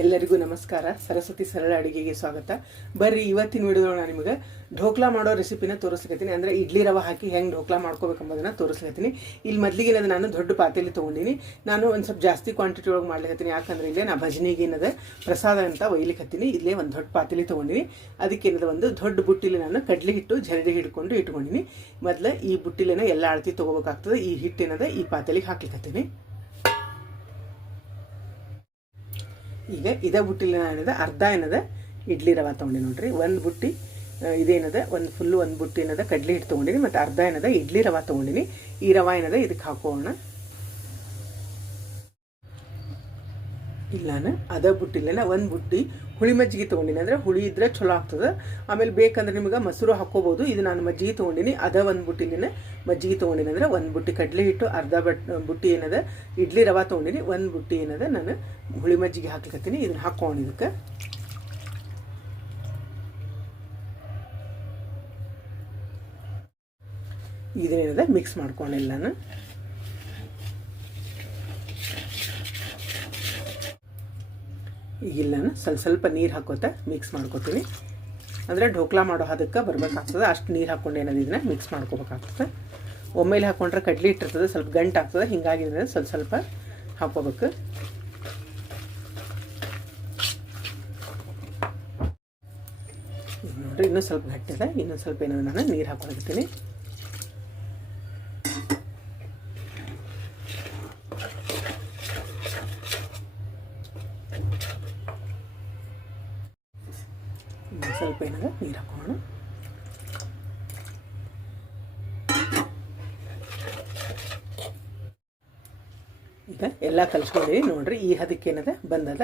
ಎಲ್ಲರಿಗೂ ನಮಸ್ಕಾರ. ಸರಸ್ವತಿ ಸರಳ ಅಡುಗೆಗೆ ಸ್ವಾಗತ. ಬರ್ರಿ ಇವತ್ತಿನ ವಿಡಿಯೋದೊಳಗೆ ನಾನು ನಿಮಗೆ ಢೋಕ್ಲಾ ಮಾಡೋ ರೆಸಿಪಿನ ತೋರಿಸ್ಲಿಕತ್ತೀನಿ. ಅಂದರೆ ಇಡ್ಲಿ ರವೆ ಹಾಕಿ ಹೆಂಗೆ ಢೋಕ್ಲಾ ಮಾಡ್ಕೋಬೇಕಂಬುದನ್ನು ತೋರಿಸ್ಲಿಕತ್ತೀನಿ. ಇಲ್ಲಿ ಮೊದಲಿಗೆ ನಾನು ದೊಡ್ಡ ಪಾತ್ರೆಯಲ್ಲಿ ತೊಗೊಂಡಿನಿ. ನಾನು ಒಂದು ಸ್ವಲ್ಪ ಜಾಸ್ತಿ ಕ್ವಾಂಟಿಟಿ ಒಳಗೆ ಮಾಡ್ಲಿಕತ್ತೀನಿ. ಯಾಕಂದರೆ ಇಲ್ಲೇ ನಾ ಭಜನೆಗೆ ಏನದ ಪ್ರಸಾದ ಅಂತ ಒಯ್ಲಿಕತ್ತೀನಿ. ಇಲ್ಲೇ ಒಂದು ದೊಡ್ಡ ಪಾತ್ರೆಯಲ್ಲಿ ತೊಗೊಂಡಿನಿ. ಅದಕ್ಕೇನದ ಒಂದು ದೊಡ್ಡ ಬುಟ್ಟಿಲಿ ನಾನು ಕಡ್ಲಿ ಹಿಟ್ಟು ಜರಡಿ ಹಿಡ್ಕೊಂಡು ಇಟ್ಕೊಂಡಿನಿ. ಮೊದಲು ಈ ಬುಟ್ಟಿಲೇನ ಎಲ್ಲ ಅಳತಿ ತೊಗೋಬೇಕಾಗ್ತದೆ. ಈ ಹಿಟ್ಟೇನದ ಈ ಪಾತ್ರೆಲಿಗೆ ಹಾಕ್ಲಿಕತ್ತೀನಿ. ಈಗ ಇದೇ ಬುಟ್ಟಿಲಿ ಏನದ ಅರ್ಧ ಏನದ ಇಡ್ಲಿ ರವೆ ತೊಗೊಂಡಿ ನೋಡ್ರಿ. ಒಂದು ಬುಟ್ಟಿ ಇದೇನದ ಒಂದು ಬುಟ್ಟಿ ಏನದ ಕಡ್ಲಿ ಹಿಟ್ಟು ತೊಗೊಂಡಿನಿ ಮತ್ತು ಅರ್ಧ ಏನದ ಇಡ್ಲಿ ರವೆ ತೊಗೊಂಡಿನಿ. ಈ ರವೆ ಏನದ ಇದಕ್ಕೆ ಹಾಕೋಣ. ಇಲ್ಲ ನಾನು ಅದೇ ಬುಟ್ಟಿಲೇನ ಒಂದು ಬುಟ್ಟಿ ಹುಳಿ ಮಜ್ಜಿಗೆ ತೊಗೊಂಡಿನಿ. ಅಂದರೆ ಹುಳಿ ಇದ್ರೆ ಚಲೋ ಆಗ್ತದೆ. ಆಮೇಲೆ ಬೇಕಂದ್ರೆ ನಿಮ್ಗೆ ಮೊಸರು ಹಾಕ್ಕೋಬೋದು. ಇದು ನಾನು ಮಜ್ಜಿಗೆ ತೊಗೊಂಡಿನಿ. ಅದೇ ಒಂದು ಬುಟ್ಟಿಲಿನ ಮಜ್ಜಿಗೆ ತೊಗೊಂಡಿನಿ. ಅಂದರೆ ಒಂದು ಬುಟ್ಟಿ ಕಡಲೆ ಹಿಟ್ಟು, ಅರ್ಧ ಬುಟ್ಟಿ ಏನದ ಇಡ್ಲಿ ರವೆ ತೊಗೊಂಡಿನಿ, ಒಂದು ಬುಟ್ಟಿ ಏನದ ನಾನು ಹುಳಿ ಮಜ್ಜಿಗೆ ಹಾಕ್ಲಿಕತ್ತೀನಿ. ಇದನ್ನು ಹಾಕ್ಕೊಂಡು ಇದಕ್ಕೆ ಇದನ್ನೇನದ ಮಿಕ್ಸ್ ಮಾಡ್ಕೊಂಡಿಲ್ಲ ನಾನು. ಈಗಿಲ್ಲ ನಾನು ಸ್ವಲ್ಪ ನೀರು ಹಾಕೋತ ಮಿಕ್ಸ್ ಮಾಡ್ಕೊತೀನಿ. ಅಂದರೆ ಢೋಕ್ಲಾ ಮಾಡೋ ಅದಕ್ಕೆ ಬರ್ಬೇಕಾಗ್ತದೆ. ಅಷ್ಟು ನೀರು ಹಾಕ್ಕೊಂಡು ಏನದು ಇದನ್ನ ಮಿಕ್ಸ್ ಮಾಡ್ಕೋಬೇಕಾಗ್ತದೆ. ಒಮ್ಮೆಲೆ ಹಾಕ್ಕೊಂಡ್ರೆ ಕಡ್ಲಿ ಇಟ್ಟಿರ್ತದೆ, ಸ್ವಲ್ಪ ಗಂಟು ಆಗ್ತದೆ. ಹೀಗಾಗಿ ಸ್ವಲ್ಪ ಹಾಕ್ಕೋಬೇಕು. ನೋಡಿರಿ ಇನ್ನೂ ಸ್ವಲ್ಪ ಗಟ್ಟಿದೆ. ಇನ್ನೊಂದು ಸ್ವಲ್ಪ ಏನಾದ್ರು ನಾನು ನೀರು ಹಾಕ್ಕೊಳ್ತೀನಿ. ಸ್ವಲ್ಪ ಏನಾಗ ನೀರು ಹಾಕೋಣ. ಈಗ ಎಲ್ಲ ಕಲಿಸ್ಕೊಂಡಿವಿ ನೋಡ್ರಿ. ಈ ಹದಕ್ಕೆ ಏನದ ಬಂದದ.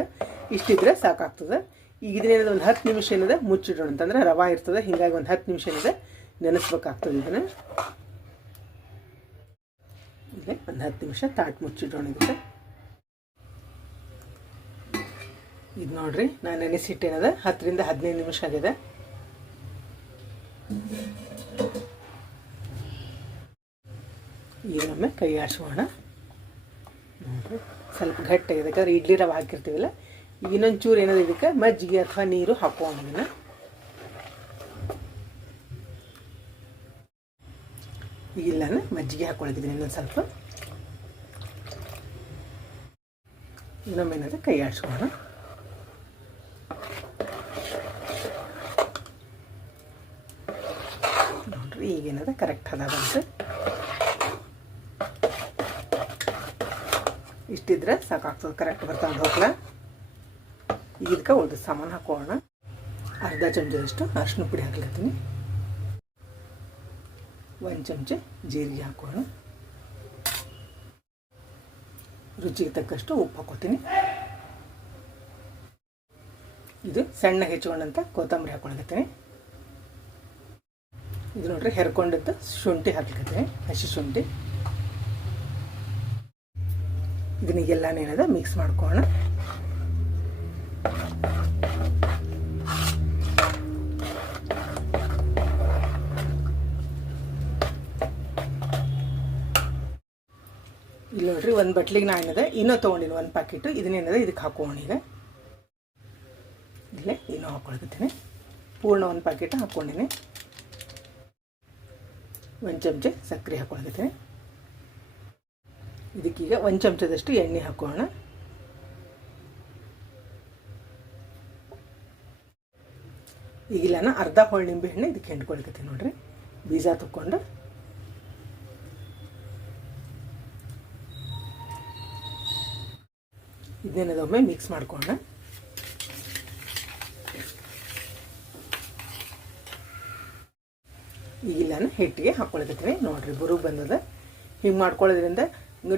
ಇಷ್ಟಿದ್ರೆ ಸಾಕಾಗ್ತದೆ. ಈಗ ಇದನ್ನೇನದ ಒಂದು 10 ನಿಮಿಷ ಏನದ ಮುಚ್ಚಿಡೋಣ. ಅಂತಂದ್ರೆ ರವೆ ಇರ್ತದೆ. ಹೀಗಾಗಿ ಒಂದು 10 ನಿಮಿಷ ಏನದ ನೆನೆಸ್ಬೇಕಾಗ್ತದೆ. ಇದನ್ನು ಈಗ ಒಂದು 10 ನಿಮಿಷ ತಾಟ್ ಮುಚ್ಚಿಡೋಣ. ಇದಕ್ಕೆ ಇದು ನೋಡ್ರಿ ನಾನು ನೆನೆಸಿಟ್ಟೇನದ 10 ರಿಂದ 15 ನಿಮಿಷ ಆಗಿದೆ. ಈಗ ಒಮ್ಮೆ ಕೈ ಆಡಿಸೋಣ. ನೋಡ್ರಿ ಸ್ವಲ್ಪ ಗಟ್ಟಿಯಾಗಿದೆ. ಯಾಕಂದ್ರೆ ಇಡ್ಲಿ ರವೆ ಹಾಕಿರ್ತೀವಲ್ಲ. ಈಗ ಇನ್ನೊಂದು ಚೂರು ಏನದ ಇದಕ್ಕೆ ಮಜ್ಜಿಗೆ ಅಥವಾ ನೀರು ಹಾಕೋಣ. ಇದನ್ನು ಈಗಿಲ್ಲ ನಾನು ಮಜ್ಜಿಗೆ ಹಾಕ್ಕೊಳಕಿದ್ದೀನಿ. ಇನ್ನೊಂದು ಸ್ವಲ್ಪ ಇನ್ನೊಮ್ಮೆ ಏನದ ಕೈ ಆಡಿಸೋಣ. ನೋಡ್ರಿ ಈಗೇನದ ಕರೆಕ್ಟ್ ಅದ ಬಂತು. ಇಷ್ಟಿದ್ರೆ ಸಾಕಾಗ್ತದೆ. ಕರೆಕ್ಟ್ ಬರ್ತಾವೆ ಢೋಕ್ಲಾ. ಇದಕ್ಕೆ ಉಳಿದ ಸಾಮಾನು ಹಾಕೋಣ. ಅರ್ಧ ಚಮಚದಷ್ಟು ಅರಿಶಿನ ಪುಡಿ ಹಾಕ್ಲತ್ತೀನಿ. 1 ಚಮಚ ಜೀರಿಗೆ ಹಾಕೋಣ. ರುಚಿಗೆ ತಕ್ಕಷ್ಟು ಉಪ್ಪು ಹಾಕೋತೀನಿ. ಇದು ಸಣ್ಣ ಹೆಚ್ಚುಕೊಂಡಂತ ಕೊತ್ತಂಬರಿ ಹಾಕೊಳಕತ್ತೀನಿ. ಇದು ನೋಡ್ರಿ ಹೆರ್ಕೊಂಡದ್ದು ಶುಂಠಿ ಹಾಕ್ಲಿಕತ್ತೀನಿ, ಹಸಿ ಶುಂಠಿ. ಇದನ್ನೆಲ್ಲನೇನದ ಮಿಕ್ಸ್ ಮಾಡ್ಕೋಣ. ಇಲ್ಲಿ ನೋಡ್ರಿ ಒಂದು ಬಟ್ಲಿಗೆ ನಾ ಏನದ ಇನ್ನೂ ತೊಗೊಂಡಿನಿ 1 ಪ್ಯಾಕೆಟು. ಇದನ್ನೇನದ ಇದಕ್ಕೆ ಹಾಕೋಣ. ಈಗ ಇಲ್ಲೇ ಇನ್ನೂ ಹಾಕೊಳಕತ್ತೀನಿ. ಪೂರ್ಣ 1 ಪ್ಯಾಕೆಟ್ ಹಾಕ್ಕೊಂಡಿನಿ. 1 ಚಮಚ ಸಕ್ಕರೆ ಹಾಕೊಳಕತ್ತೀನಿ. ಇದಕ್ಕೀಗ 1 ಚಮಚದಷ್ಟು ಎಣ್ಣೆ ಹಾಕೋಣ. ಈಗಿಲ್ಲ ನಾನು ಅರ್ಧ ಹೋಳು ನಿಂಬೆ ಹಣ್ಣು ಇದಕ್ಕೆ ಹಿಂಡ್ಕೊಳಕತ್ತೀನಿ. ನೋಡ್ರಿ ಬೀಜ ತಕ್ಕೊಂಡು ಇದನ್ನೇನದೊಮ್ಮೆ ಮಿಕ್ಸ್ ಮಾಡ್ಕೋಣ. ಈಗಿಲ್ಲ ನಾನು ಹಿಟ್ಟಿಗೆ ಹಾಕ್ಕೊಳಕತ್ತೀನಿ. ನೋಡ್ರಿ ಬುರುಗ್ ಬಂದದ. ಹಿಂಗೆ ಮಾಡ್ಕೊಳ್ಳೋದ್ರಿಂದ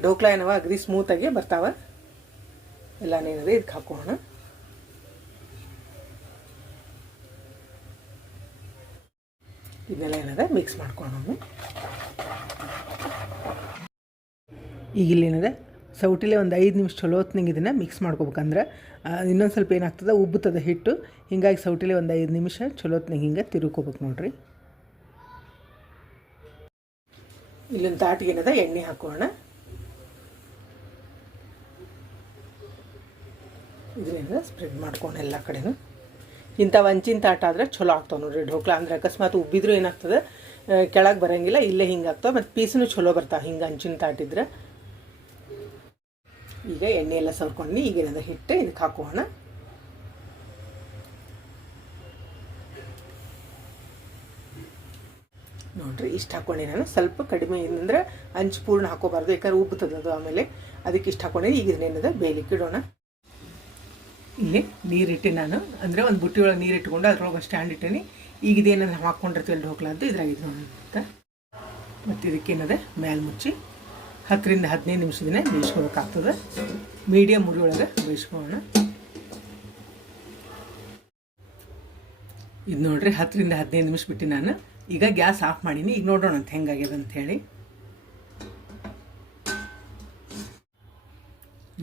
ಢೋಕ್ಲಾ ಏನವ ಅಗದಿ ಸ್ಮೂತಾಗಿ ಬರ್ತಾವ. ಎಲ್ಲನೇನದ ಇದಕ್ಕೆ ಹಾಕೋಣ. ಇದನ್ನೆಲ್ಲ ಏನದ ಮಿಕ್ಸ್ ಮಾಡ್ಕೊಳ್ಳೋಣ. ಈಗ ಇಲ್ಲೇನದ ಸೌಟಿಲೆ ಒಂದು 5 ನಿಮಿಷ ಚಲೋ ಹೊತ್ನಂಗೆ ಇದನ್ನು ಮಿಕ್ಸ್ ಮಾಡ್ಕೋಬೇಕಂದ್ರೆ ಇನ್ನೊಂದು ಸ್ವಲ್ಪ ಏನಾಗ್ತದೆ ಉಬ್ಬುತ್ತದೆ ಹಿಟ್ಟು. ಹೀಗಾಗಿ ಸೌಟಿಲೆ ಒಂದು 5 ನಿಮಿಷ ಚಲೋ ಹೊತ್ನಂಗೆ ಹಿಂಗೆ ತಿರುಕೋಬೇಕು ನೋಡ್ರಿ. ಇಲ್ಲೊಂದು ತಾಟಿಗೆ ಏನದ ಎಣ್ಣೆ ಹಾಕೋಣ. ಇದರಿಂದ ಸ್ಪ್ರೆಡ್ ಮಾಡ್ಕೊಂಡು ಎಲ್ಲ ಕಡೆನೂ. ಇಂಥ ಹಂಚಿನ ತಾಟ ಆದರೆ ಚಲೋ ಆಗ್ತಾವೆ ನೋಡಿರಿ ಢೋಕ್ಲಾ. ಅಂದರೆ ಅಕಸ್ಮಾತ್ ಉಬ್ಬಿದ್ರೂ ಏನಾಗ್ತದೆ, ಕೆಳಗೆ ಬರೋಂಗಿಲ್ಲ, ಇಲ್ಲೇ ಹಿಂಗೆ ಆಗ್ತಾವೆ. ಮತ್ತು ಪೀಸೂ ಚಲೋ ಬರ್ತಾವೆ ಹಿಂಗೆ ಹಂಚಿನ ತಾಟಿದ್ರೆ. ಈಗ ಎಣ್ಣೆ ಎಲ್ಲ ಸವರ್ಕೊಂಡು ಈಗ ಏನದ ಹಿಟ್ಟು ಇದಕ್ಕೆ ಹಾಕೋಣ. ನೋಡಿರಿ ಇಷ್ಟು ಹಾಕ್ಕೊಂಡೆ ನಾನು. ಸ್ವಲ್ಪ ಕಡಿಮೆ ಅಂದರೆ ಹಂಚು ಪೂರ್ಣ ಹಾಕೋಬಾರ್ದು, ಯಾಕಂದ್ರೆ ಉಬ್ಬುತ್ತದೆ ಅದು. ಆಮೇಲೆ ಅದಕ್ಕೆ ಇಷ್ಟು ಹಾಕ್ಕೊಂಡೆ. ಈಗ ಇದನ್ನೇನದ ಬೇಯಲಿಕ್ಕೆ ಇಡೋಣ. ಇಲ್ಲಿ ನೀರಿಟ್ಟು ನಾನು, ಅಂದರೆ ಒಂದು ಬುಟ್ಟಿ ಒಳಗೆ ನೀರು ಇಟ್ಕೊಂಡು ಅದ್ರೊಳಗೆ ಸ್ಟ್ಯಾಂಡ್ ಇಟ್ಟೇನಿ. ಈಗ ಇದೇನು ನಾವು ಹಾಕ್ಕೊಂಡಿರ್ತೀವಿ ಢೋಕ್ಲಾ ಅಂತ ಇದ್ರಾಗಿದ್ದು ಅಂತ. ಮತ್ತು ಇದಕ್ಕೇನದ ಮೇಲೆ ಮುಚ್ಚಿ 10ರಿಂದ 15 ನಿಮಿಷದಿನ ಬೇಯಿಸ್ಕೋಬೇಕಾಗ್ತದೆ. ಮೀಡಿಯಮ್ ಉರಿ ಒಳಗೆ ಬೇಯಿಸ್ಕೊಳ್ಳೋಣ. ಇದು ನೋಡಿರಿ 10ರಿಂದ 15 ನಿಮಿಷ ಬಿಟ್ಟು ನಾನು ಈಗ ಗ್ಯಾಸ್ ಆಫ್ ಮಾಡೀನಿ. ಈಗ ನೋಡೋಣ ಅಂತ ಹೆಂಗಾಗ್ಯದ ಅಂಥೇಳಿ.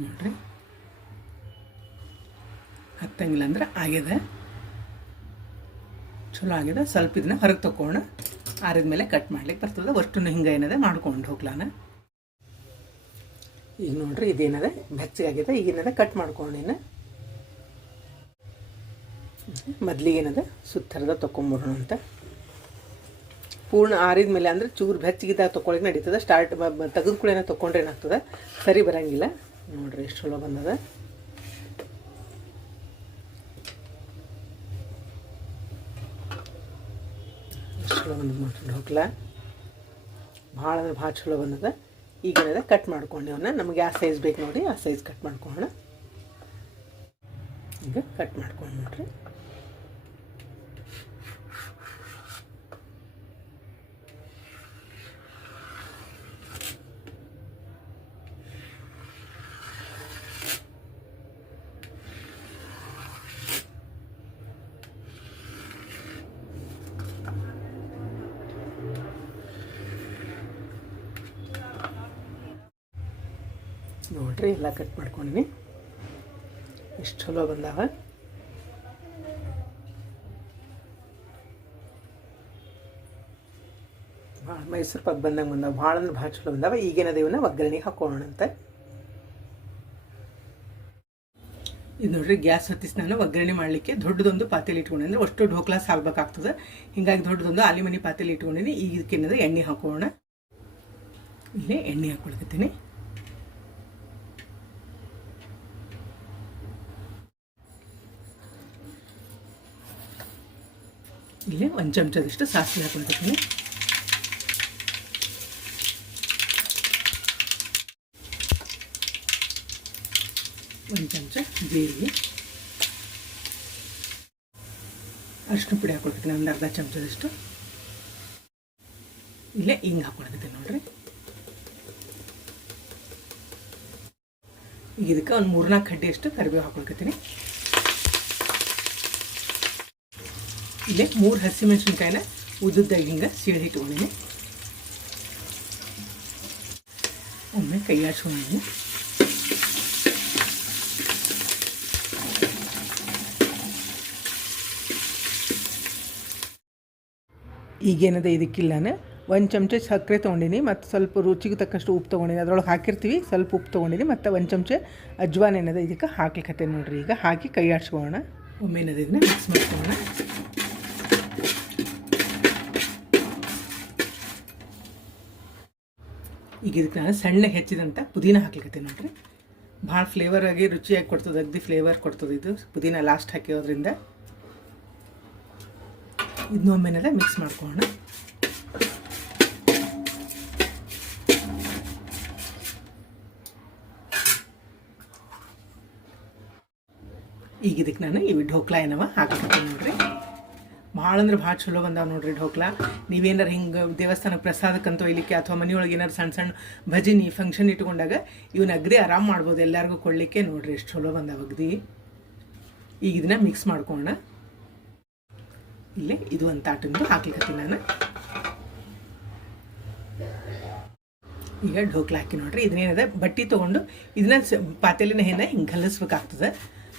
ನೋಡಿರಿ ಹತ್ತಂಗಿಲ್ಲ ಅಂದ್ರೆ ಆಗ್ಯದ, ಚಲೋ ಆಗ್ಯದ. ಸ್ವಲ್ಪ ಇದನ್ನ ಹೊರಗೆ ತಗೋಣ, ಆರಿದ ಮೇಲೆ ಕಟ್ ಮಾಡ್ಲಿಕ್ಕೆ ಬರ್ತದೆ. ಅಷ್ಟು ಹಿಂಗೆ ಏನದ ಮಾಡ್ಕೊಂಡು ಹೋಗ್ಲಾನ. ಈಗ ನೋಡ್ರಿ ಇದೇನದ ಬೆಚ್ಚಗಾಗ್ಯದ. ಈಗೇನದ ಕಟ್ ಮಾಡ್ಕೊಂಡೇನ. ಮೊದಲಿಗೆ ಏನದ ಸುತ್ತರದ ತೊಗೊಂಬಿಡೋಣ ಅಂತ. ಪೂರ್ಣ ಆರಿದ ಮೇಲೆ ಅಂದರೆ ಚೂರು ಬೆಚ್ಚಗಿದ್ದಾಗ ತೊಗೊಳಕ್ಕೆ ನಡೀತದೆ. ಸ್ಟಾರ್ಟ್ ತೆಗೆದು ಕೂಡ ಏನೋ ತೊಗೊಂಡ್ರೆ ಏನಾಗ್ತದೆ, ಸರಿ ಬರೋಂಗಿಲ್ಲ. ನೋಡಿರಿ ಎಷ್ಟು ಚಲೋ ಬಂದದ. ಚಲೋ ಬಂದದ ನೋಡ್ರಿ ಢೋಕ್ಲಾ. ಭಾಳ ಅಂದ್ರೆ ಭಾಳ ಚಲೋ ಬಂದದ. ಈಗೇನದ ಕಟ್ ಮಾಡ್ಕೊಂಡು ಅವನ್ನ ನಮಗೆ ಯಾವ ಸೈಜ್ ಬೇಕು ನೋಡಿ ಆ ಸೈಜ್ ಕಟ್ ಮಾಡ್ಕೊಳ್ಳೋಣ. ಈಗ ಕಟ್ ಮಾಡ್ಕೊಂಡು ನೋಡ್ರಿ. ನೋಡ್ರಿ ಎಲ್ಲ ಕಟ್ ಮಾಡ್ಕೊಂಡ್ನಿ. ಎಷ್ಟು ಚಲೋ ಬಂದಾವ. ಭಾಳ ಮೈಸೂರು ಪಾಕ್ ಬಂದಂಗೆ ಬಂದಾವ. ಭಾಳ ಅಂದ್ರೆ ಭಾಳ ಚಲೋ ಬಂದಾವ. ಈಗೇನದ ಇವನ್ನ ಒಗ್ಗರಣೆಗೆ ಹಾಕೋಣ ಅಂತ. ಇದು ನೋಡ್ರಿ ಗ್ಯಾಸ್ ಹೊತ್ತಿಸಿ ನಾನು ಒಗ್ಗರಣೆ ಮಾಡಲಿಕ್ಕೆ ದೊಡ್ಡದೊಂದು ಪಾತ್ರೆಲಿ ಇಟ್ಕೊಂಡೆ. ಅಂದರೆ ಅಷ್ಟು ಢೋಕ್ಲಾ ಸಾಲ್ಬೇಕಾಗ್ತದೆ. ಹೀಗಾಗಿ ದೊಡ್ಡದೊಂದು ಅಲ್ಯೂಮಿನಿಯಂ ಪಾತ್ರೆಲಿ ಇಟ್ಕೊಂಡಿನಿ. ಈಗ ಇದಕ್ಕೇನದ ಎಣ್ಣೆ ಹಾಕೋಣ. ಇಲ್ಲೇ ಎಣ್ಣೆ ಹಾಕೊಳ್ಕತ್ತೀನಿ. ಇಲ್ಲಿ 1 ಚಮಚದಷ್ಟು ಸಾಸಿವೆ ಹಾಕೊಳ್ತೀನಿ. ಒಂದು ಚಮಚ ಜೀರಿಗೆ, ಅರಿಶಿನ ಪುಡಿ ಹಾಕೊಳ್ತೀನಿ ಒಂದು ಅರ್ಧ ಚಮಚದಷ್ಟು. ಇಲ್ಲೇ ಹಿಂಗೆ ಹಾಕೊಳ್ತೀನಿ ನೋಡ್ರಿ. ಈಗ ಇದಕ್ಕೆ ಒಂದು 3-4 ಕಡ್ಡಿಯಷ್ಟು ಕರಿಬೇವು ಹಾಕೊಳ್ತೀನಿ. ಇಲ್ಲೇ 3 ಹಸಿಮೆಣಸಿನ್ಕಾಯಿನ ಉದ್ದುದ್ದಾಗಿ ಹಿಂಗೆ ಸೀಳಿ ಇಟ್ಕೊಂಡಿನಿ. ಒಮ್ಮೆ ಕೈ ಆಡ್ಸ್ಕೊಂಡಿನಿ. ಈಗೇನದ ಇದಕ್ಕಿಲ್ಲನ 1 ಚಮಚ ಸಕ್ಕರೆ ತೊಗೊಂಡಿನಿ. ಮತ್ತು ಸ್ವಲ್ಪ ರುಚಿಗೆ ತಕ್ಕಷ್ಟು ಉಪ್ಪು ತೊಗೊಂಡಿನಿ. ಅದ್ರೊಳಗೆ ಹಾಕಿರ್ತೀವಿ, ಸ್ವಲ್ಪ ಉಪ್ಪು ತೊಗೊಂಡಿನಿ. ಮತ್ತು 1 ಚಮಚ ಅಜ್ವಾನ್ ಏನದ ಇದಕ್ಕೆ ಹಾಕ್ಲಿಕ್ಕೆ ನೋಡ್ರಿ. ಈಗ ಹಾಕಿ ಕೈ ಆಡ್ಸ್ಕೊಳ್ಳೋಣ. ಒಮ್ಮೆ ಏನದ ಇದನ್ನ ಮಿಕ್ಸ್ ಮಾಡ್ಕೊಳ್ಳೋಣ. ಈಗ ಇದಕ್ಕೆ ನಾನು ಸಣ್ಣಗೆ ಹೆಚ್ಚಿದಂಥ ಪುದೀನ ಹಾಕ್ಲಿಕ್ಕೆ ನೋಡ್ರಿ. ಭಾಳ ಫ್ಲೇವರ್ ಆಗಿ ರುಚಿಯಾಗಿ ಕೊಡ್ತದೆ, ಅಗದಿ ಫ್ಲೇವರ್ ಕೊಡ್ತದೆ ಇದು ಪುದೀನ ಲಾಸ್ಟ್ ಹಾಕಿರೋದ್ರಿಂದ. ಇದನ್ನೊಮ್ಮೆನೆಲ್ಲ ಮಿಕ್ಸ್ ಮಾಡ್ಕೊಳ್ಳೋಣ. ಈಗ ಇದಕ್ಕೆ ನಾನು ಇವು ಢೋಕ್ಲಾ ಏನವ ಹಾಕಕ್ಕೆ ನೋಡ್ರಿ. ಭಾಳ ಅಂದ್ರೆ ಭಾಳ ಚಲೋ ಬಂದಾವ ನೋಡ್ರಿ ಢೋಕ್ಲಾ. ನೀವೇನಾರು ಹಿಂಗೆ ದೇವಸ್ಥಾನಕ್ಕೆ ಪ್ರಸಾದಕ್ಕಂತೂ ಒಯ್ಲಿಕ್ಕೆ ಅಥವಾ ಮನೆಯೊಳಗೆ ಏನಾರು ಸಣ್ಣ ಸಣ್ಣ ಭಜಿನಿ ಫಂಕ್ಷನ್ ಇಟ್ಕೊಂಡಾಗ ಇವನ್ನ ಅಗದಿ ಆರಾಮ್ ಮಾಡ್ಬೋದು ಎಲ್ಲರಿಗೂ ಕೊಡಲಿಕ್ಕೆ. ನೋಡ್ರಿ ಎಷ್ಟು ಚಲೋ ಬಂದಾವ ಅಗದಿ. ಈಗ ಇದನ್ನ ಮಿಕ್ಸ್ ಮಾಡ್ಕೊಳ್ಳೋಣ. ಇಲ್ಲೇ ಇದು ಒಂದು ತಾಟಿಂದು ಹಾಕ್ಲಿಕ್ಕೆ ನಾನು. ಈಗ ಢೋಕ್ಲಾ ಹಾಕಿ ನೋಡ್ರಿ. ಇದನ್ನೇನದ ಬಟ್ಟೆ ತೊಗೊಂಡು ಇದನ್ನ ಪಾತ್ರೆಲಿನ ಹಿಂಗೆ ಕಲಿಸ್ಬೇಕಾಗ್ತದೆ.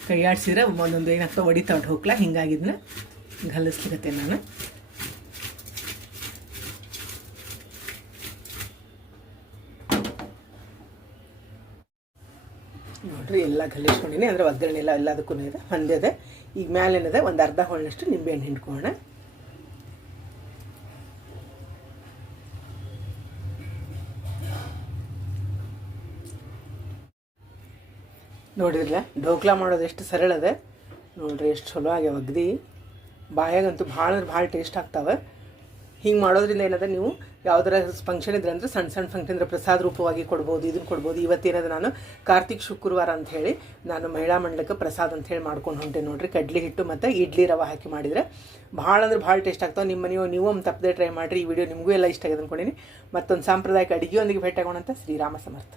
ಕೈ ಆಡ್ಸಿದ್ರೆ ಒಂದೊಂದು ಏನಾಗ್ತದೆ ಹೊಡಿತಾವೆ ಢೋಕ್ಲಾ. ಹಿಂಗಾಗಿ ಇದನ್ನ ಗಲಿಸ್ಲಿಕ್ಕೆ ನಾನು. ನೋಡಿರಿ ಎಲ್ಲ ಕಲಿಸ್ಕೊಂಡಿನಿ, ಅಂದರೆ ಒಗ್ಗರಣೆ ಎಲ್ಲದಕ್ಕೂ ಇದೆ ಒಂದೇ ಇದೆ. ಈಗ ಮ್ಯಾಲೇನಿದೆ ಒಂದು ಅರ್ಧ ಹೋಳಿನಷ್ಟು ನಿಂಬೆಹಣ್ಣು ಹಿಂಡ್ಕೊಳ್ಳೋಣ. ನೋಡಿರಲ್ಲ ಢೋಕ್ಲಾ ಮಾಡೋದು ಎಷ್ಟು ಸರಳ ಅದ ನೋಡ್ರಿ, ಎಷ್ಟು ಚಲೋ ಆಗ್ಯಾವ ಒಗ್ದು. ಬಾಯಾಗಂತೂ ಭಾಳ ಅಂದ್ರೆ ಭಾಳ ಟೇಸ್ಟ್ ಆಗ್ತಾವೆ. ಹಿಂಗೆ ಮಾಡೋದ್ರಿಂದ ಏನದ, ನೀವು ಯಾವುದರ ಫಂಕ್ಷನ್ ಇದ್ರೆ ಅಂದರೆ ಸಣ್ಣ ಸಣ್ಣ ಫಂಕ್ಷನ್ ಇದ್ರೆ ಪ್ರಸಾದ ರೂಪವಾಗಿ ಕೊಡ್ಬೋದು, ಇದನ್ನು ಕೊಡ್ಬೋದು. ಇವತ್ತೇನದ ನಾನು ಕಾರ್ತಿಕ್ ಶುಕ್ರವಾರ ಅಂಥೇಳಿ ನಾನು ಮಹಿಳಾ ಮಂಡಲಕ್ಕೆ ಪ್ರಸಾದ ಅಂಥೇಳಿ ಮಾಡ್ಕೊಂಡು ಹೊಂಟೆ ನೋಡಿರಿ. ಕಡ್ಲಿ ಹಿಟ್ಟು ಮತ್ತು ಇಡ್ಲಿ ರವೆ ಹಾಕಿ ಮಾಡಿದರೆ ಭಾಳ ಅಂದ್ರೆ ಭಾಳ ಟೇಸ್ಟ್ ಆಗ್ತಾವೆ. ನಿಮ್ಮ ನೀವು ಒಮ್ಮೆ ತಪ್ಪದೆ ಟ್ರೈ ಮಾಡಿರಿ. ಈ ವಿಡಿಯೋ ನಿಮಗೂ ಎಲ್ಲ ಇಷ್ಟ ಆಗಿದೆ ಅಂದ್ಕೊಂಡಿನಿ. ಮತ್ತೊಂದು ಸಾಂಪ್ರದಾಯಿಕ ಅಡುಗೆಯೊಂದಿಗೆ ಭೇಟಿಯಾಗೋಣಂತ. ಶ್ರೀರಾಮ ಸಮರ್ಥ.